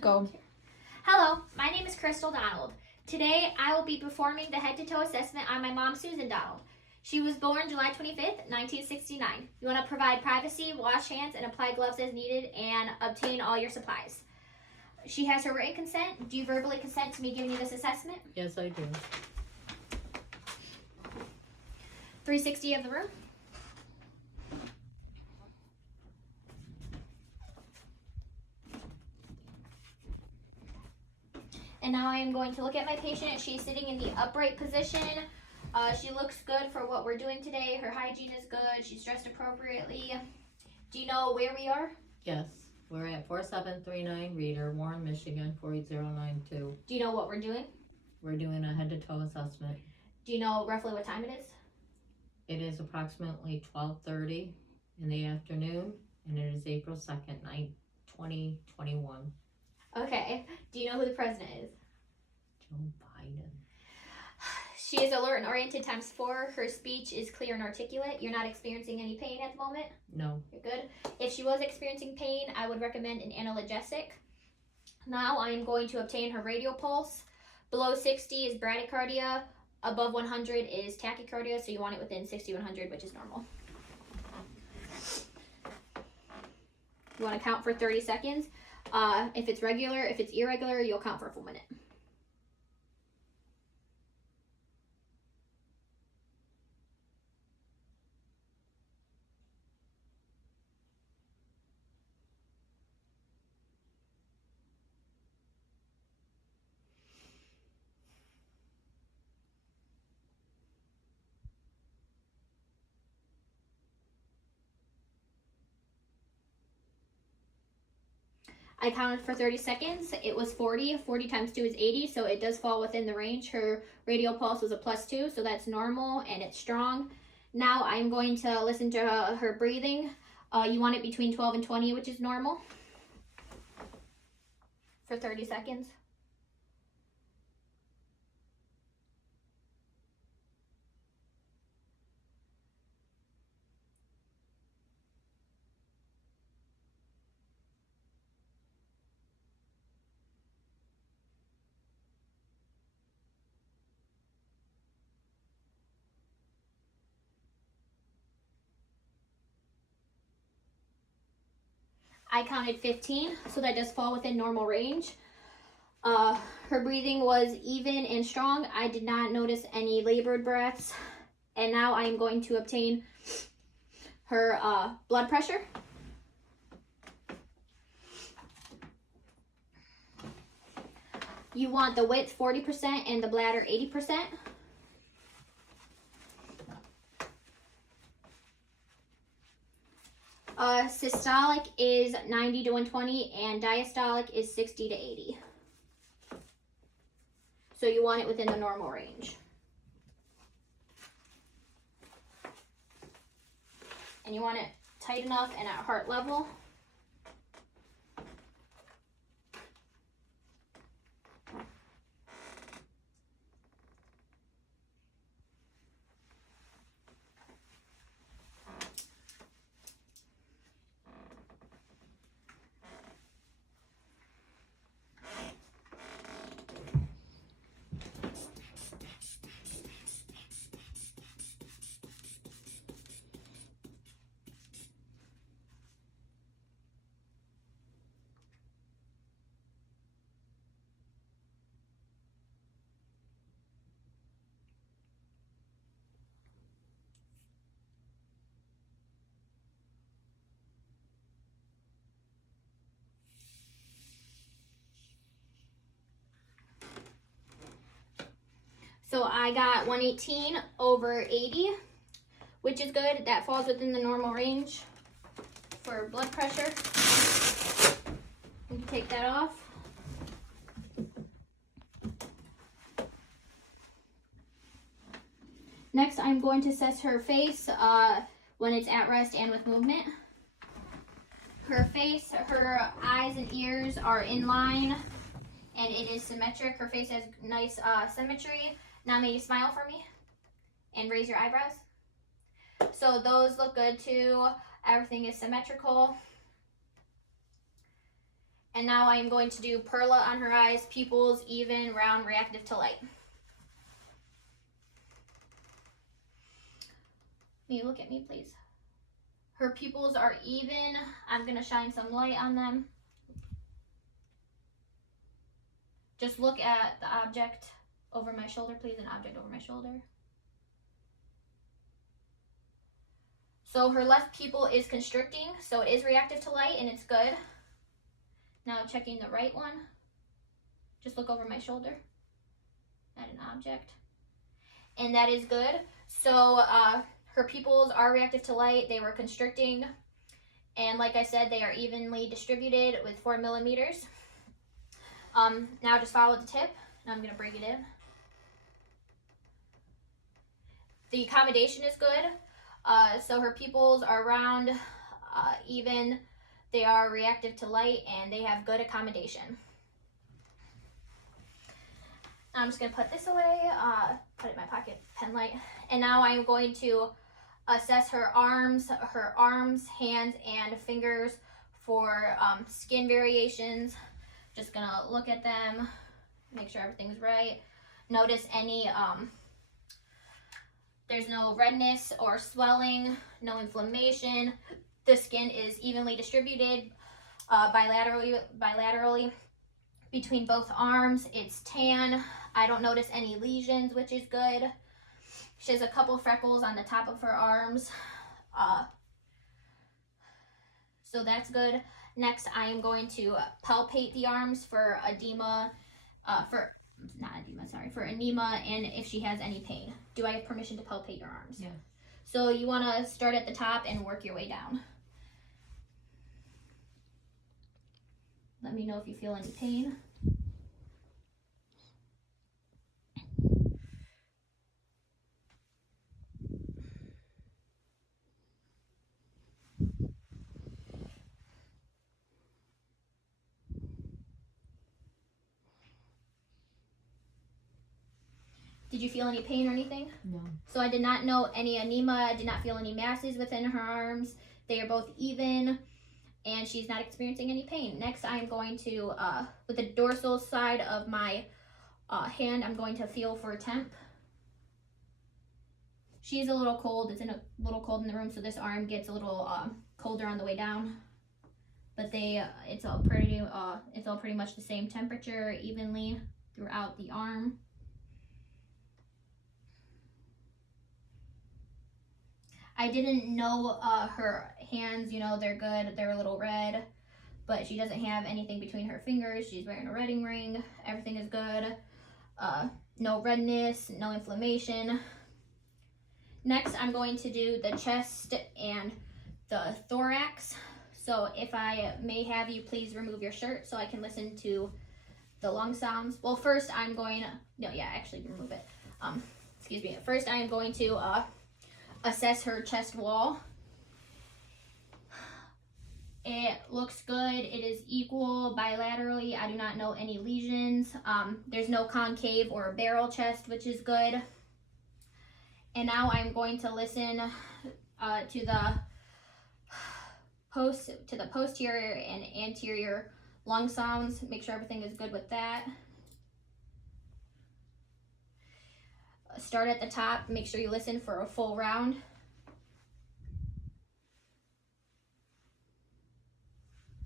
Go. Hello, my name is Crystal Donald. Today I will be performing the head to toe assessment on my mom, Susan Donald. She was born July 25th, 1969. You want to provide privacy, wash hands, and apply gloves as needed, and obtain all your supplies. She has her written consent. Do you verbally consent to me giving you this assessment? Yes, I do. 360 of the room. And now I am going to look at my patient. She's sitting in the upright position. She looks good for what we're doing today. Her hygiene is good. She's dressed appropriately. Do you know where we are? Yes. We're at 4739 Reader, Warren, Michigan, 48092. Do you know what we're doing? We're doing a head to toe assessment. Do you know roughly what time it is? It is approximately 12:30 in the afternoon, and it is April 2nd, 2021. Okay. Do you know who the president is? Joe Biden. She is alert and oriented times 4. Her speech is clear and articulate. You're not experiencing any pain at the moment? No. You're good. If she was experiencing pain, I would recommend an analgesic. Now I am going to obtain her radial pulse. Below 60 is bradycardia. Above 100 is tachycardia, so you want it within 60-100, which is normal. You want to count for 30 seconds. If it's regular, if it's irregular, you'll count for a full minute. I counted for 30 seconds. It was 40. 40 times 2 is 80, so it does fall within the range. Her radial pulse was a +2, so that's normal and it's strong. Now I'm going to listen to her breathing. You want it between 12 and 20, which is normal, for 30 seconds. I counted 15, so that does fall within normal range. Her breathing was even and strong. I did not notice any labored breaths. And now I am going to obtain her blood pressure. You want the width 40% and the bladder 80%. Systolic is 90 to 120 and diastolic is 60 to 80. So you want it within the normal range. And you want it tight enough and at heart level. So I got 118 over 80, which is good. That falls within the normal range for blood pressure. We can take that off. Next, I'm going to assess her face when it's at rest and with movement. Her face, her eyes and ears are in line, and it is symmetric. Her face has nice symmetry. Now maybe smile for me and raise your eyebrows. So those look good too. Everything is symmetrical. And now I am going to do Perla on her eyes, pupils, even, round, reactive to light. May you look at me, please? Her pupils are even. I'm going to shine some light on them. Just look at the object over my shoulder, please, an object over my shoulder. So her left pupil is constricting, so it is reactive to light, and it's good. Now checking the right one. Just look over my shoulder at an object. And that is good. So her pupils are reactive to light. They were constricting. And like I said, they are evenly distributed with 4 millimeters. Now just follow the tip. Now I'm going to break it in. The accommodation is good. So her pupils are round, even. They are reactive to light, and they have good accommodation. I'm just going to put this away, put it in my pocket, pen light. And now I'm going to assess her arms, hands, and fingers for skin variations. Just going to look at them, make sure everything's right. Notice any, there's no redness or swelling, no inflammation. The skin is evenly distributed bilaterally between both arms. It's tan. I don't notice any lesions, which is good. She has a couple freckles on the top of her arms. So that's good. Next, I am going to palpate the arms for edema, for anemia, and if she has any pain. Do I have permission to palpate your arms? Yeah. So you want to start at the top and work your way down. Let me know if you feel any pain. Did you feel any pain or anything? No. So I did not know any anemia. I did not feel any masses within her arms. They are both even, and she's not experiencing any pain. Next, I'm going to, with the dorsal side of my hand, I'm going to feel for a temp. She's a little cold. It's a little cold in the room, so this arm gets a little colder on the way down. But it's all pretty much the same temperature evenly throughout the arm. I didn't know her hands, they're good. They're a little red, but she doesn't have anything between her fingers. She's wearing a wedding ring. Everything is good. No redness, no inflammation. Next, I'm going to do the chest and the thorax. So if I may have you please remove your shirt so I can listen to the lung sounds. Well, first I'm going to, actually remove it. Excuse me. First I am going to assess her chest wall. It looks good. It is equal bilaterally. I do not know any lesions. There's no concave or barrel chest, which is good. And now I'm going to listen to the posterior and anterior lung sounds. Make sure everything is good with that. Start at the top. Make sure you listen for a full round.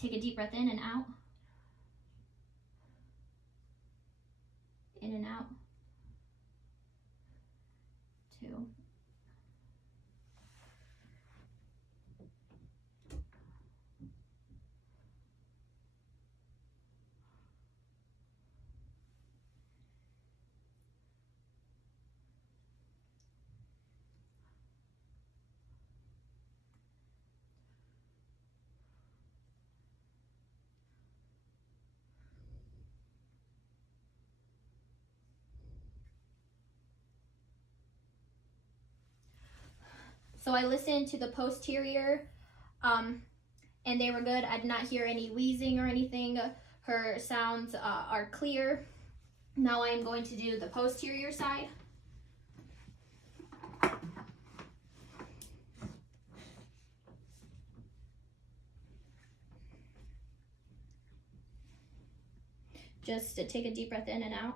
Take a deep breath in and out. In and out. 2. So I listened to the posterior, and they were good. I did not hear any wheezing or anything. Her sounds are clear. Now I am going to do the posterior side. just to take a deep breath in and out.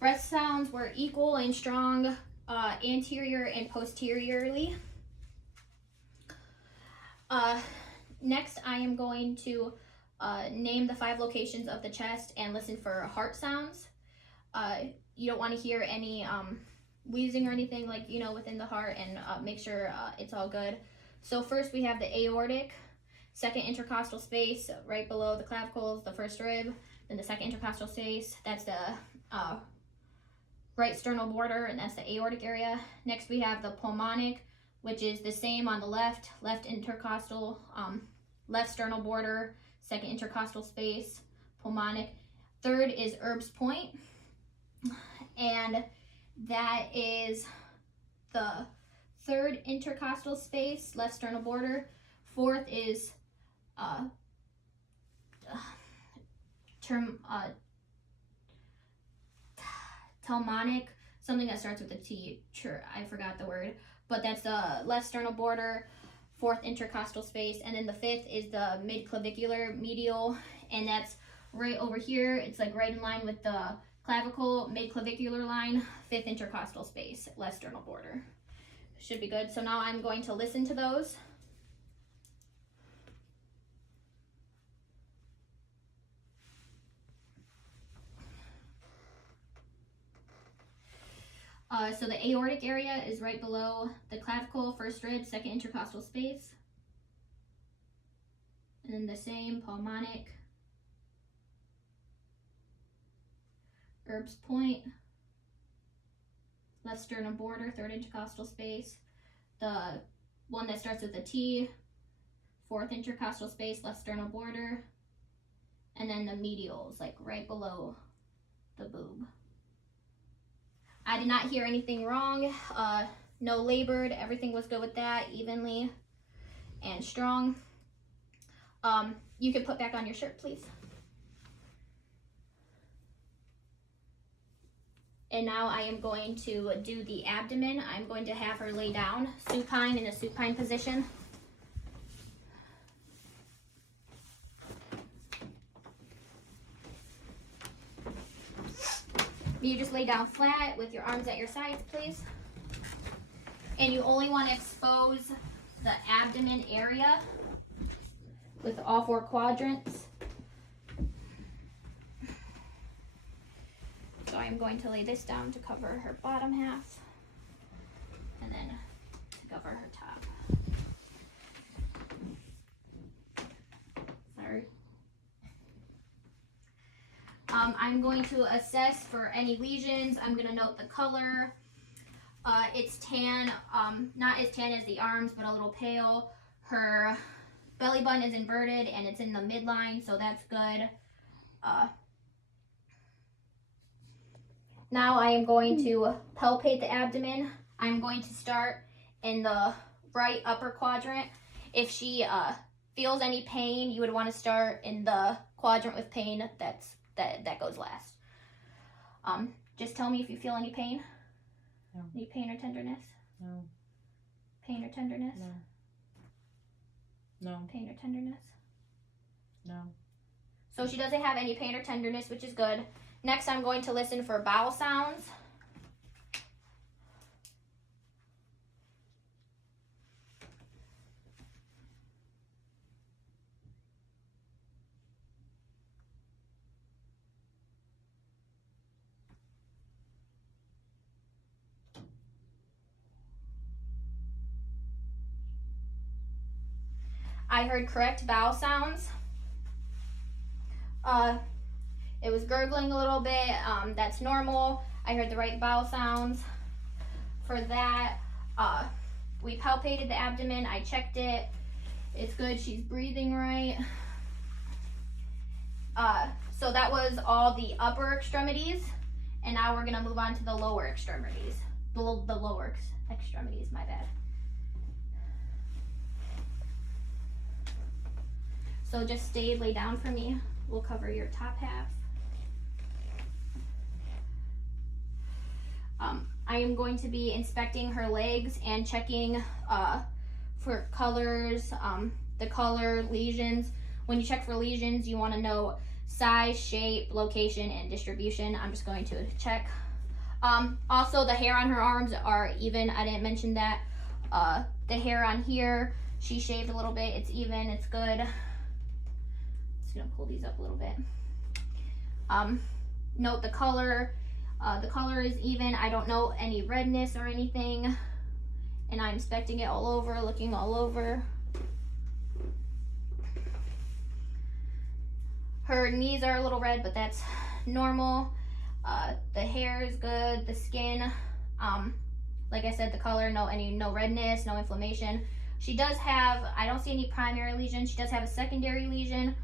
Breath sounds were equal and strong anterior and posteriorly. Next, I am going to name the 5 locations of the chest and listen for heart sounds. You don't want to hear any wheezing or anything like, within the heart, and make sure it's all good. So first we have the aortic, second intercostal space right below the clavicles, the first rib, then the second intercostal space, that's the right sternal border, and that's the aortic area. Next we have the pulmonic, which is the same on the left intercostal, left sternal border, second intercostal space, pulmonic. Third is Erb's point, and that is the third intercostal space, left sternal border. Fourth is Telmonic, something that starts with a T. Sure, I forgot the word, but that's the left sternal border, fourth intercostal space. And then the fifth is the midclavicular medial, and that's right over here. It's like right in line with the clavicle, midclavicular line, fifth intercostal space, left sternal border. Should be good. So now I'm going to listen to those. So the aortic area is right below the clavicle, first rib, second intercostal space. And then the same pulmonic, Erb's point, left sternal border, third intercostal space. The one that starts with a T, fourth intercostal space, left sternal border. And then the medials, like right below the boob. I did not hear anything wrong, no labored, everything was good with that, evenly and strong. You can put back on your shirt, please. And now I am going to do the abdomen. I'm going to have her lay down, supine, in a supine position. You just lay down flat with your arms at your sides, please. And you only want to expose the abdomen area with all 4 quadrants. So I'm going to lay this down to cover her bottom half, and then to cover her top. Sorry. I'm going to assess for any lesions. I'm going to note the color. It's tan, not as tan as the arms, but a little pale. Her belly button is inverted and it's in the midline, so that's good. Now I am going to palpate the abdomen. I'm going to start in the right upper quadrant. If she feels any pain, you would want to start in the quadrant with pain that goes last. Just tell me if you feel any pain. No. Any pain or tenderness? No. Pain or tenderness? No. No. Pain or tenderness? No. So she doesn't have any pain or tenderness, which is good. Next, I'm going to listen for bowel sounds. I heard correct bowel sounds. It was gurgling a little bit. That's normal. I heard the right bowel sounds. For that, we palpated the abdomen. I checked it. It's good. She's breathing right. So that was all the upper extremities, and now we're gonna move on to the lower extremities. The lower extremities, my bad. So just lay down for me. We'll cover your top half. I am going to be inspecting her legs and checking for colors, the color, lesions. When you check for lesions, you want to know size, shape, location, and distribution. I'm just going to check. Also, the hair on her arms are even. I didn't mention that. The hair on here, she shaved a little bit. It's even. It's good. Just gonna pull these up a little bit. Note the color. The color is even. I don't know any redness or anything. And I'm inspecting it all over, looking all over. Her knees are a little red, but that's normal. The hair is good. The skin, like I said, the color, no redness, no inflammation. She does have, I don't see any primary lesions. She does have a secondary lesion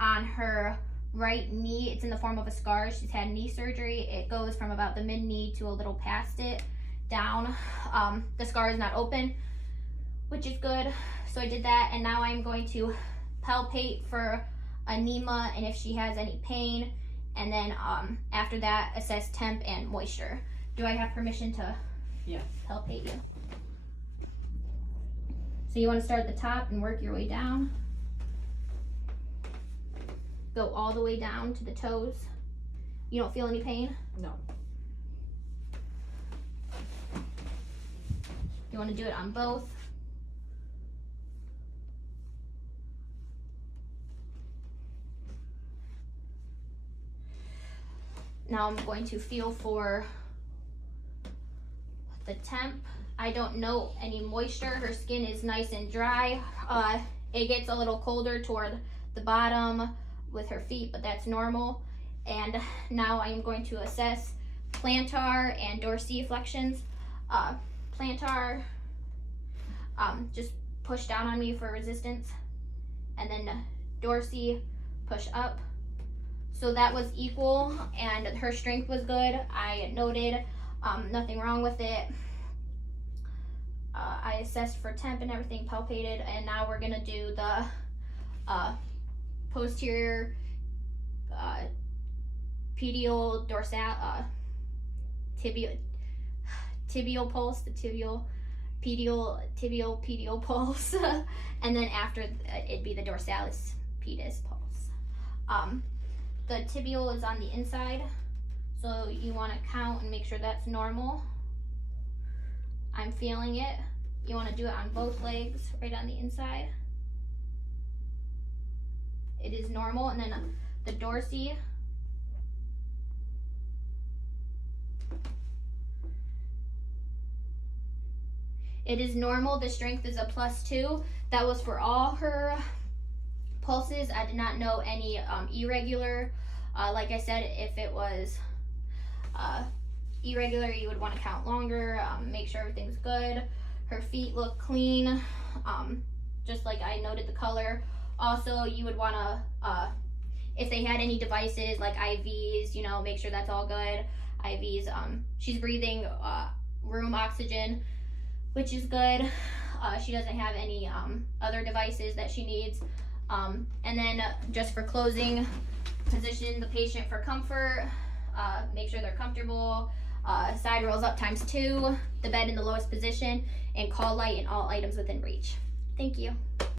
on her right knee. It's in the form of a scar. She's had knee surgery. It goes from about the mid-knee to a little past it down. The scar is not open, which is good. So I did that, and now I'm going to palpate for edema and if she has any pain, and then after that assess temp and moisture. Do I have permission to palpate you? So you want to start at the top and work your way down. Go all the way down to the toes. You don't feel any pain? No. You want to do it on both? Now I'm going to feel for the temp. I don't know any moisture. Her skin is nice and dry. It gets a little colder toward the bottom with her feet, but that's normal. And now I'm going to assess plantar and dorsiflexions. Plantar, just push down on me for resistance, and then dorsi, push up. So that was equal, and her strength was good. I noted nothing wrong with it. I assessed for temp and everything, palpated, and now we're gonna do the posterior tibial dorsal tibial pulse, the tibial pedial pulse, and then after it'd be the dorsalis pedis pulse. The tibial is on the inside, so you want to count and make sure that's normal. I'm feeling it. You want to do it on both legs, right on the inside. It is normal. And then the dorsi. It is normal. The strength is a +2. That was for all her pulses. I did not know any irregular. Like I said, if it was irregular, you would want to count longer, make sure everything's good. Her feet look clean, just like I noted the color. Also, you would want to, if they had any devices like IVs, make sure that's all good. IVs, she's breathing room oxygen, which is good. She doesn't have any other devices that she needs. And then just for closing, position the patient for comfort, make sure they're comfortable, side rolls up ×2, the bed in the lowest position, and call light and all items within reach. Thank you.